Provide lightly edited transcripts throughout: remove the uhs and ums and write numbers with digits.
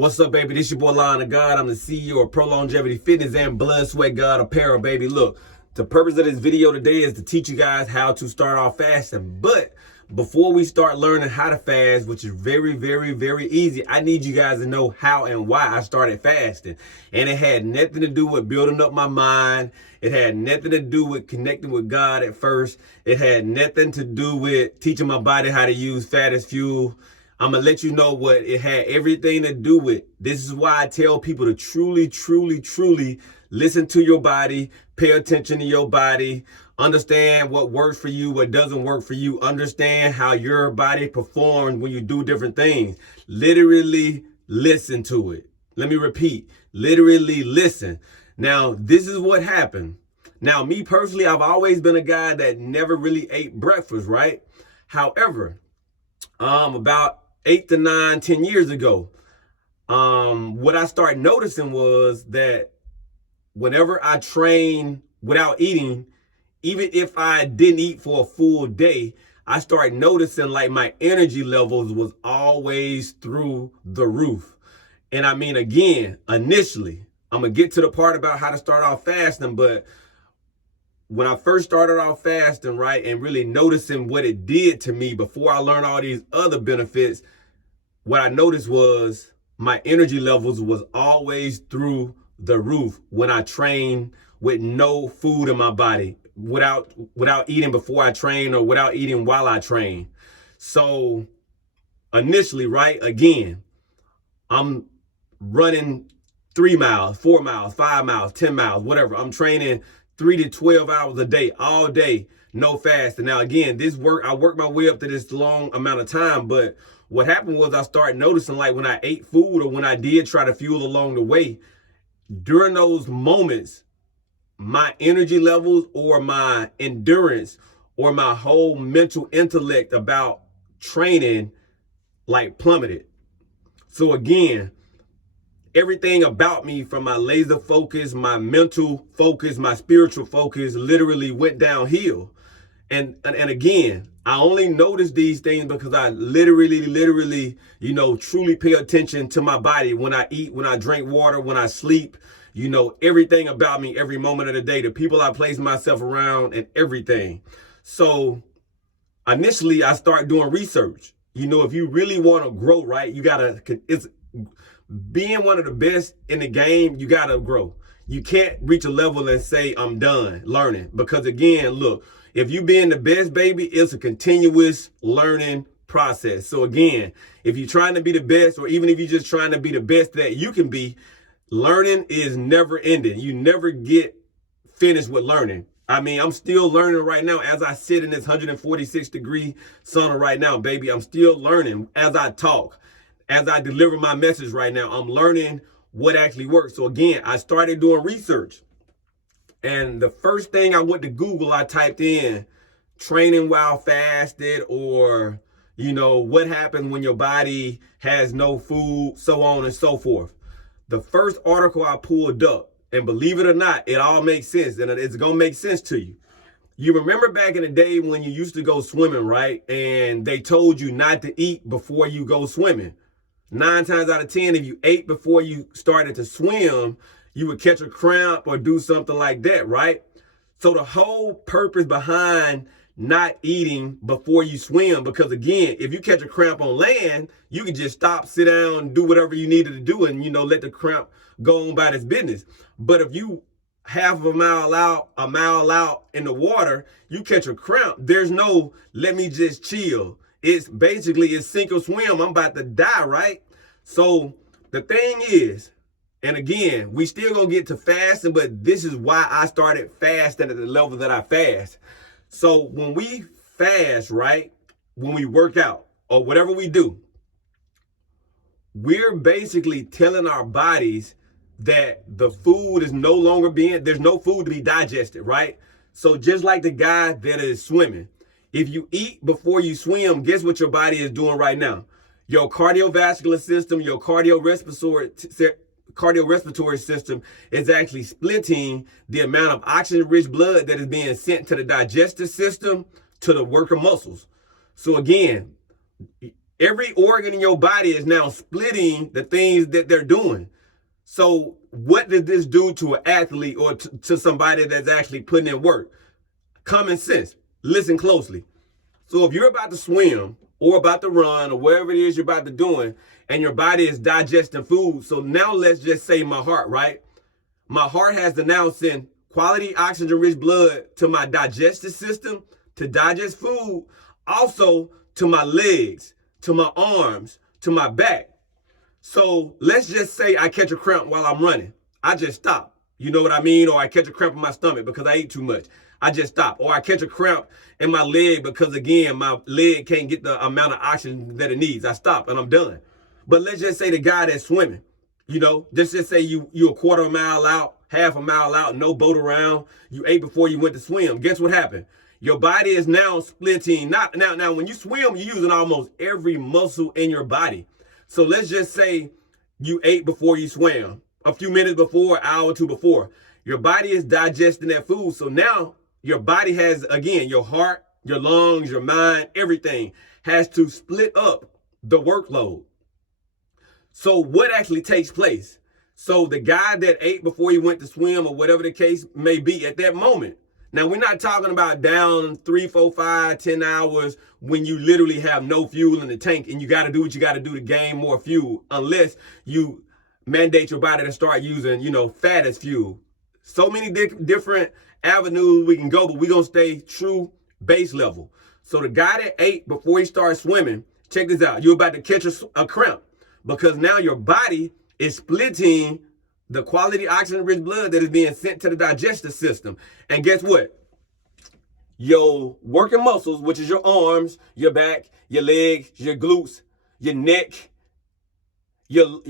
What's up, baby? This your boy, God. I'm the CEO of Prolongevity Fitness and BloodSweatGod Apparel, baby. Look, the purpose of this video today is to teach you guys how to start off fasting. But before we start learning how to fast, which is very, very, very easy, I need you guys to know how and why I started fasting. And it had nothing to do with building up my mind. It had nothing to do with connecting with God at first. It had nothing to do with teaching my body how to use fat as fuel. I'm going to let you know what it had everything to do with. This is why I tell people to truly, truly, truly listen to your body, pay attention to your body, understand what works for you, what doesn't work for you, understand how your body performs when you do different things. Literally listen to it. Let me repeat, literally listen. Now, this is what happened. Now, me personally, I've always been a guy that never really ate breakfast, right? However, about 8 to 9, 10 years ago, what I started noticing was that whenever I trained without eating, even if I didn't eat for a full day, I started noticing like my energy levels was always through the roof. And I mean, again, initially, I'm going to get to the part about how to start off fasting, but when I first started off fasting, right, and really noticing what it did to me before I learned all these other benefits, what I noticed was my energy levels was always through the roof when I trained with no food in my body, without eating before I train or without eating while I train. So initially, right, again, I'm running 3 miles, 4 miles, 5 miles, 10 miles, whatever. I'm training 3 to 12 hours a day, all day, no fasting. Now, again, I worked my way up to this long amount of time, but what happened was I started noticing like when I ate food or when I did try to fuel along the way, during those moments, my energy levels or my endurance or my whole mental intellect about training like plummeted. So again, everything about me, from my laser focus, my mental focus, my spiritual focus, literally went downhill. And again, I only noticed these things because I literally, truly pay attention to my body when I eat, when I drink water, when I sleep, everything about me, every moment of the day, the people I place myself around and everything. So initially I start doing research. If you really want to grow, right, it's being one of the best in the game, you got to grow. You can't reach a level and say, I'm done learning. Because again, look, if you being the best, baby, it's a continuous learning process. So again, if you're trying to be the best, or even if you're just trying to be the best that you can be, learning is never ending. You never get finished with learning. I mean, I'm still learning right now as I sit in this 146-degree sauna right now, baby. I'm still learning as I talk. As I deliver my message right now, I'm learning what actually works. So again, I started doing research. And the first thing I went to Google, I typed in training while fasted, or, what happens when your body has no food, so on and so forth. The first article I pulled up, and believe it or not, it all makes sense, and it's going to make sense to you. You remember back in the day when you used to go swimming, right? And they told you not to eat before you go swimming. 9 times out of 10, if you ate before you started to swim, you would catch a cramp or do something like that, right? So the whole purpose behind not eating before you swim, because again, if you catch a cramp on land, you can just stop, sit down, do whatever you needed to do and, let the cramp go on about its business. But if you half of a mile out in the water, you catch a cramp, there's no, let me just chill. It's sink or swim. I'm about to die, right? So the thing is, and again, we still gonna get to fasting, but this is why I started fasting at the level that I fast. So when we fast, right, when we work out or whatever we do, we're basically telling our bodies that the food is no longer there's no food to be digested, right? So just like the guy that is swimming, if you eat before you swim, guess what your body is doing right now? Your cardiovascular system, your cardiorespiratory system is actually splitting the amount of oxygen-rich blood that is being sent to the digestive system to the worker muscles. So again, Every organ in your body is now splitting the things that they're doing. So what does this do to an athlete or to somebody that's actually putting in work? Common sense. Listen closely. So if you're about to swim or about to run or whatever it is you're about to doing, and your body is digesting food, so now let's just say my heart, right? My heart has to now send quality oxygen-rich blood to my digestive system to digest food, also to my legs, to my arms, to my back. So let's just say I catch a cramp while I'm running. I just stop. You know what I mean? Or I catch a cramp in my stomach because I ate too much. I just stop. Or I catch a cramp in my leg because, again, my leg can't get the amount of oxygen that it needs. I stop and I'm done. But let's just say the guy that's swimming, just say you a quarter of a mile out, half a mile out, no boat around. You ate before you went to swim. Guess what happened? Your body is now splitting. Now, when you swim, you're using almost every muscle in your body. So let's just say you ate before you swam, a few minutes before, an hour or two before. Your body is digesting that food. So now your body has, again, your heart, your lungs, your mind, everything has to split up the workload. So what actually takes place? So the guy that ate before he went to swim or whatever the case may be at that moment. Now, we're not talking about down 3, 4, 5, 10 hours when you literally have no fuel in the tank and you got to do what you got to do to gain more fuel, unless you mandate your body to start using, fat as fuel. So many different avenues we can go, but we're going to stay true base level. So the guy that ate before he started swimming, check this out. You're about to catch a cramp because now your body is splitting the quality oxygen-rich blood that is being sent to the digestive system. And guess what? Your working muscles, which is your arms, your back, your legs, your glutes, your neck, your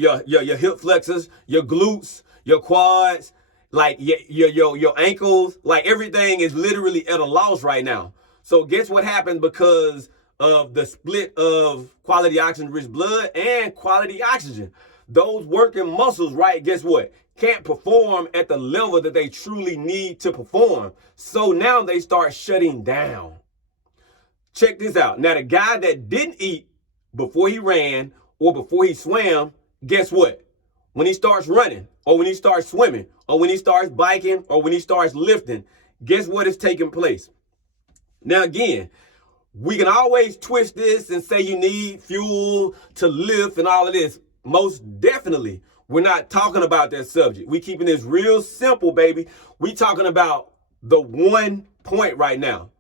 hip flexors, your glutes, your quads, like your ankles, like everything is literally at a loss right now. So guess what happens because of the split of quality oxygen-rich blood and quality oxygen? Those working muscles, right, guess what? Can't perform at the level that they truly need to perform. So now they start shutting down. Check this out. Now, the guy that didn't eat before he ran or before he swam, guess what? When he starts running or when he starts swimming or when he starts biking or when he starts lifting, guess what is taking place? Now, again, we can always twist this and say you need fuel to lift and all of this. Most definitely, we're not talking about that subject. We keeping this real simple, baby. We talking about the one point right now.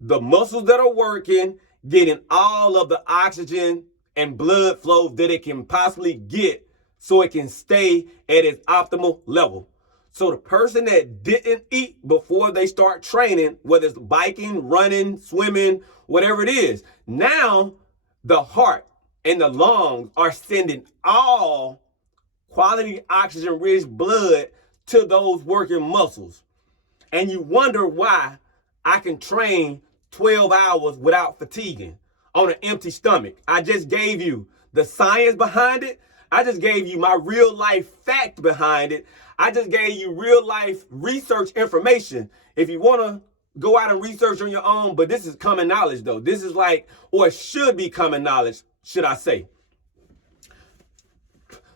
The muscles that are working, getting all of the oxygen and blood flow that it can possibly get so it can stay at its optimal level. So the person that didn't eat before they start training, whether it's biking, running, swimming, whatever it is, now the heart and the lungs are sending all quality oxygen-rich blood to those working muscles. And you wonder why I can train 12 hours without fatiguing on an empty stomach. I just gave you the science behind it. I just gave you my real life fact behind it. I just gave you real life research information. If you want to go out and research on your own, but this is common knowledge though. This is or should be common knowledge, should I say.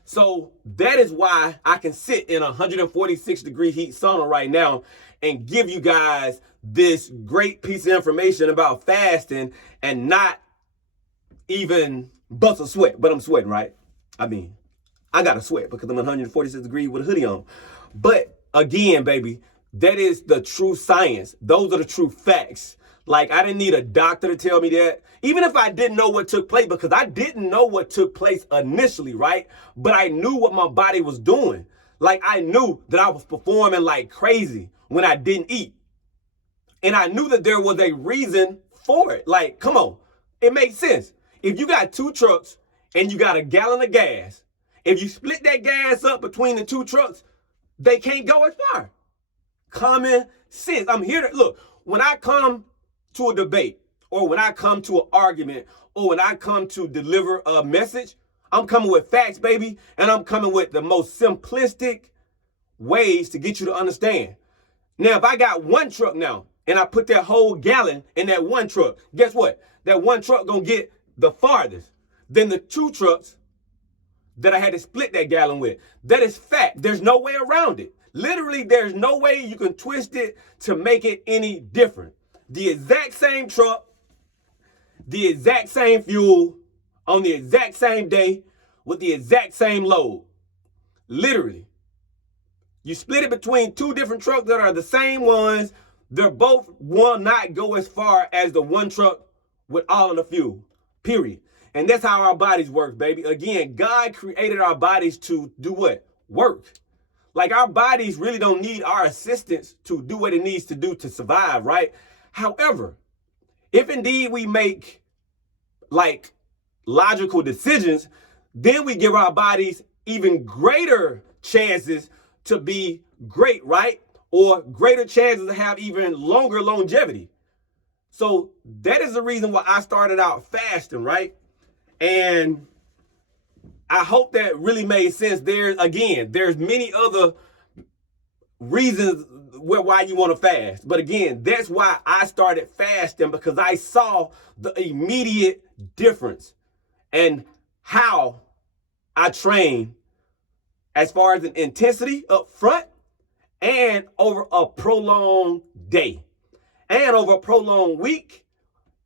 So that is why I can sit in 146 degree heat sauna right now and give you guys this great piece of information about fasting and not even bust a sweat, but I'm sweating, right? I mean, I got to sweat because I'm 146 degrees with a hoodie on. But again, baby, that is the true science. Those are the true facts. Like, I didn't need a doctor to tell me that. Even if I didn't know what took place, because I didn't know what took place initially, right? But I knew what my body was doing. Like, I knew that I was performing like crazy when I didn't eat. And I knew that there was a reason for it. Like, come on. It makes sense. If you got 2 trucks and you got a gallon of gas, if you split that gas up between the 2 trucks, they can't go as far. Common sense. I'm here to, look, when I come to a debate or when I come to an argument or when I come to deliver a message, I'm coming with facts, baby, and I'm coming with the most simplistic ways to get you to understand. Now, if I got 1 truck now and I put that whole gallon in that 1 truck, guess what? That 1 truck gonna get the farthest than the 2 trucks that I had to split that gallon with. That is fact. There's no way around it. Literally, there's no way you can twist it to make it any different. The exact same truck, the exact same fuel, on the exact same day, with the exact same load. Literally. You split it between 2 different trucks that are the same ones. They're both will not go as far as the 1 truck with all of the fuel. Period. And that's how our bodies work, baby. Again, God created our bodies to do what? Work. Like, our bodies really don't need our assistance to do what it needs to do to survive, right? However, if indeed we make like logical decisions, then we give our bodies even greater chances to be great, right? Or greater chances to have even longer longevity. So that is the reason why I started out fasting, right? And I hope that really made sense. There's many other reasons why you want to fast. But again, that's why I started fasting, because I saw the immediate difference and how I train as far as an intensity up front and over a prolonged day and over a prolonged week,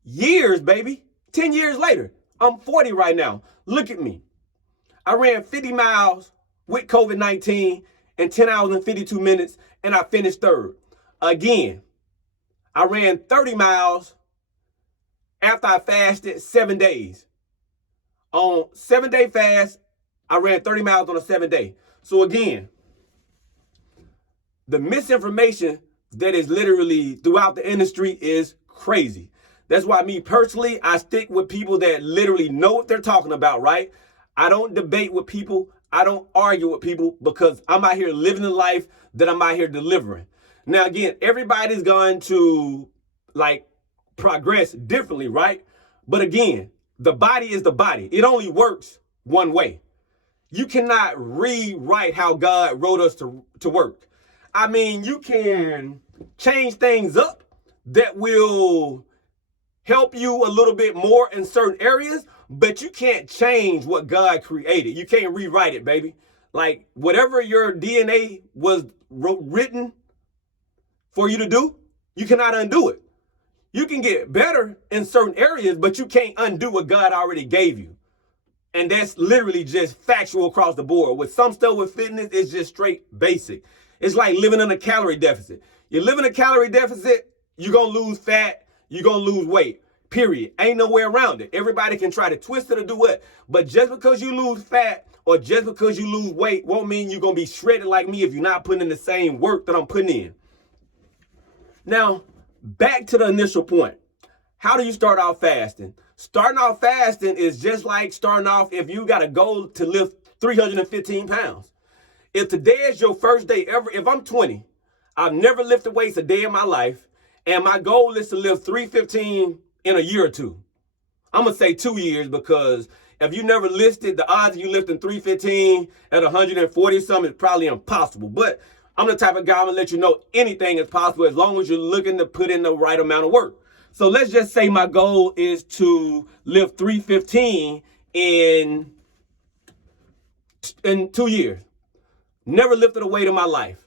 years, baby. 10 years later, I'm 40 right now. Look at me. I ran 50 miles with COVID-19 in 10 hours and 52 minutes, and I finished 3rd. Again, I ran 30 miles after I fasted 7 days. On 7-day fast, I ran 30 miles on a 7-day. So again, the misinformation that is literally throughout the industry is crazy. That's why me personally, I stick with people that literally know what they're talking about, right? I don't debate with people. I don't argue with people, because I'm out here living the life that I'm out here delivering. Now, again, everybody's going to like progress differently, right? But again, the body is the body. It only works one way. You cannot rewrite how God wrote us to work. I mean, you can change things up that will help you a little bit more in certain areas, but you can't change what God created. You can't rewrite it, baby. Like, whatever your DNA was written for you to do, you cannot undo it. You can get better in certain areas, but you can't undo what God already gave you. And that's literally just factual across the board. With some stuff with fitness, it's just straight basic. It's like living in a calorie deficit. You live in a calorie deficit, you're going to lose fat, you're going to lose weight. Period. Ain't no way around it. Everybody can try to twist it or do what. But just because you lose fat or just because you lose weight won't mean you're going to be shredded like me if you're not putting in the same work that I'm putting in. Now, back to the initial point. How do you start off fasting? Starting off fasting is just like starting off if you got a goal to lift 315 pounds. If today is your first day ever, if I'm 20, I've never lifted weights a day in my life, and my goal is to lift 315 in a year or 2. I'm going to say 2 years, because if you never lifted, the odds of you lifting 315 at 140 something is probably impossible. But I'm the type of guy, I'm going to let you know anything is possible as long as you're looking to put in the right amount of work. So let's just say my goal is to lift 315 in 2 years. Never lifted a weight in my life.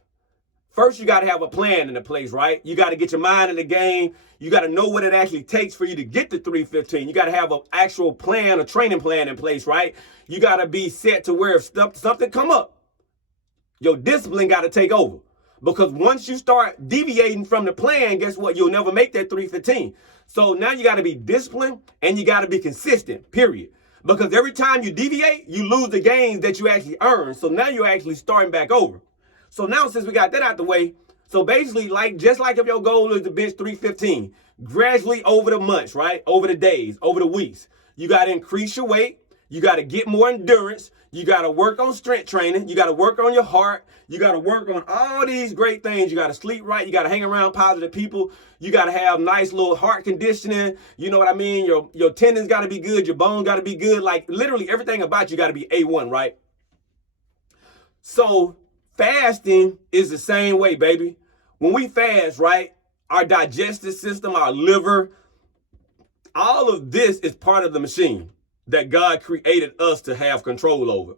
First, you got to have a plan in the place, right? You got to get your mind in the game. You got to know what it actually takes for you to get to 315. You got to have an actual plan, a training plan in place, right? You got to be set to where if something come up, your discipline got to take over. Because once you start deviating from the plan, guess what? You'll never make that 315. So now you got to be disciplined and you got to be consistent, period. Because every time you deviate, you lose the gains that you actually earn. So now you're actually starting back over. So now, since we got that out the way, so basically, just like if your goal is to bench 315, gradually over the months, right? Over the days, over the weeks, you got to increase your weight. You got to get more endurance. You got to work on strength training. You got to work on your heart. You got to work on all these great things. You got to sleep right. You got to hang around positive people. You got to have nice little heart conditioning. You know what I mean? Your tendons got to be good. Your bones got to be good. Like, literally everything about you got to be A1, right? So fasting is the same way, baby. When we fast, right, our digestive system, our liver, All of this is part of the machine that God created us to have control over.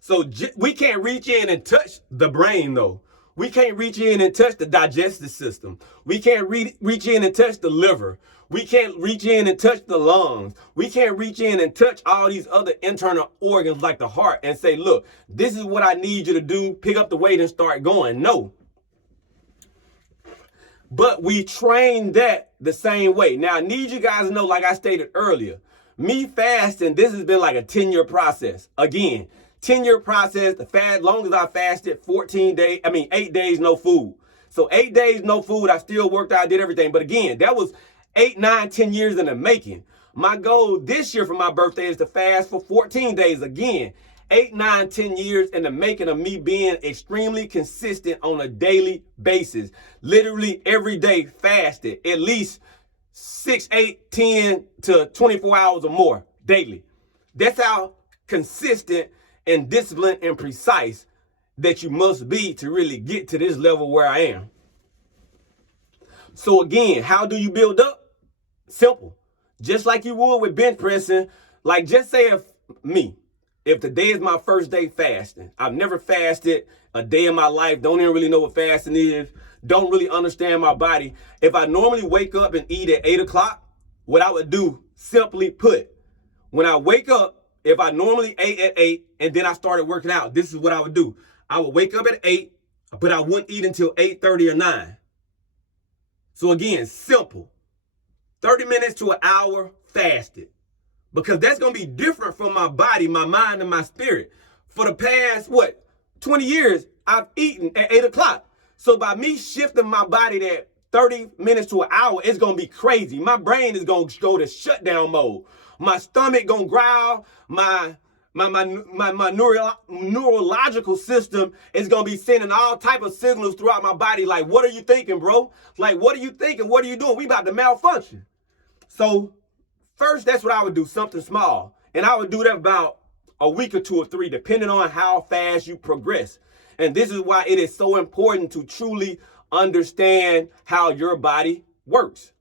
So we can't reach in and touch the brain, though. We can't reach in and touch the digestive system. We can't reach in and touch the liver. We can't reach in and touch the lungs. We can't reach in and touch all these other internal organs like the heart and say, look, this is what I need you to do. Pick up the weight and start going. No. But we train that the same way. Now, I need you guys to know, like I stated earlier, me fasting, this has been like a 10-year process. Again, 10-year process, long as I fasted 8 days, no food. So 8 days, no food, I still worked out, did everything. But again, that was 8, 9, 10 years in the making. My goal this year for my birthday is to fast for 14 days. Again, 8, 9, 10 years in the making of me being extremely consistent on a daily basis. Literally every day fasted, at least 6, 8, 10 to 24 hours or more daily. That's how consistent and disciplined and precise that you must be to really get to this level where I am. So again, how do you build up? Simple. Just like you would with bench pressing. Like, just say if today is my first day fasting, I've never fasted a day in my life, don't even really know what fasting is, don't really understand my body. If I normally wake up and eat at 8 o'clock, what I would do, simply put, when I wake up, if I normally ate at 8 and then I started working out, this is what I would do. I would wake up at 8, but I wouldn't eat until 8:30 or 9. So again, simple. 30 minutes to an hour fasted. Because that's going to be different from my body, my mind, and my spirit. For the past, 20 years, I've eaten at 8 o'clock. So by me shifting my body that 30 minutes to an hour, it's going to be crazy. My brain is going to go to shutdown mode. My stomach going to growl. My neurological system is going to be sending all type of signals throughout my body. Like, what are you thinking, bro? Like, what are you thinking? What are you doing? We about to malfunction. So first, that's what I would do, something small. And I would do that about a week or 2 or 3, depending on how fast you progress. And this is why it is so important to truly understand how your body works.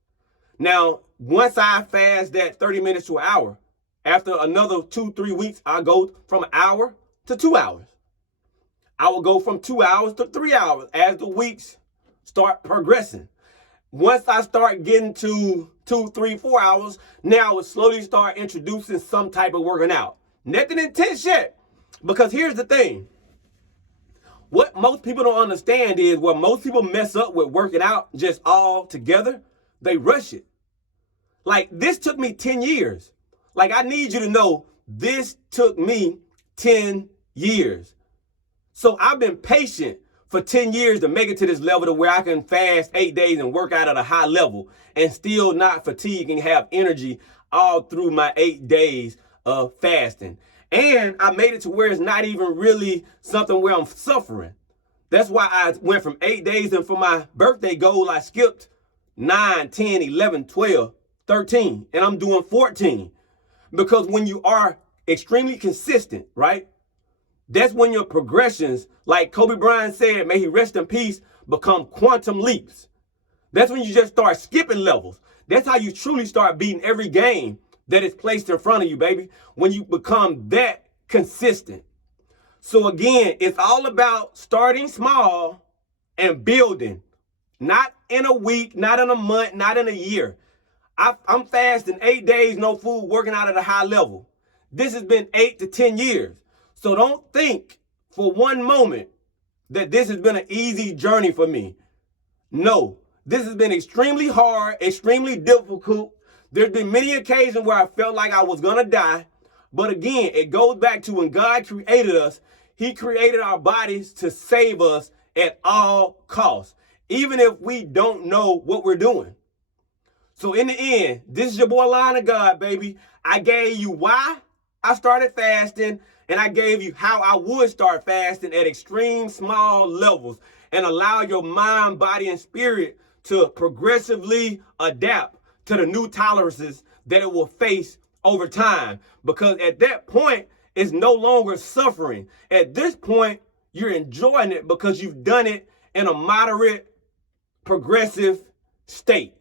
Now, once I fast that 30 minutes to an hour, after another 2-3 weeks, I go from an hour to 2 hours. I will go from 2 hours to 3 hours as the weeks start progressing. Once I start getting to 2, 3, 4 hours, now I will slowly start introducing some type of working out. Nothing intense yet. Because here's the thing. What most people don't understand is what most people mess up with working out just all together, they rush it. Like, this took me 10 years. Like, I need you to know this took me 10 years. So I've been patient for 10 years to make it to this level to where I can fast 8 days and work out at a high level and still not fatigue and have energy all through my 8 days of fasting. And I made it to where it's not even really something where I'm suffering. That's why I went from 8 days, and for my birthday goal, I skipped 9, 10, 11, 12, 13, and I'm doing 14. Because when you are extremely consistent, right? That's when your progressions, like Kobe Bryant said, may he rest in peace, become quantum leaps. That's when you just start skipping levels. That's how you truly start beating every game that is placed in front of you, baby, when you become that consistent. So again, it's all about starting small and building. Not in a week, not in a month, not in a year. I'm fasting 8 days, no food, working out at a high level. This has been 8 to 10 years. So don't think for one moment that this has been an easy journey for me. No, this has been extremely hard, extremely difficult. There's been many occasions where I felt like I was going to die. But again, it goes back to when God created us, he created our bodies to save us at all costs, even if we don't know what we're doing. So in the end, this is your boy Line of God, baby. I gave you why I started fasting, and I gave you how I would start fasting at extreme small levels and allow your mind, body, and spirit to progressively adapt to the new tolerances that it will face over time. Because at that point, it's no longer suffering. At this point, you're enjoying it because you've done it in a moderate, progressive state.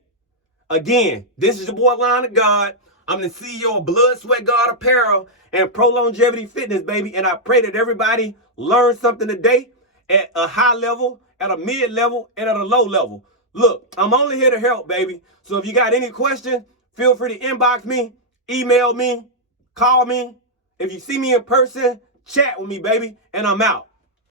Again, this is your boy, God. I'm the CEO of BloodSweatGod Apparel and Prolongevity Fitness, baby. And I pray that everybody learns something today at a high level, at a mid level, and at a low level. Look, I'm only here to help, baby. So if you got any questions, feel free to inbox me, email me, call me. If you see me in person, chat with me, baby. And I'm out.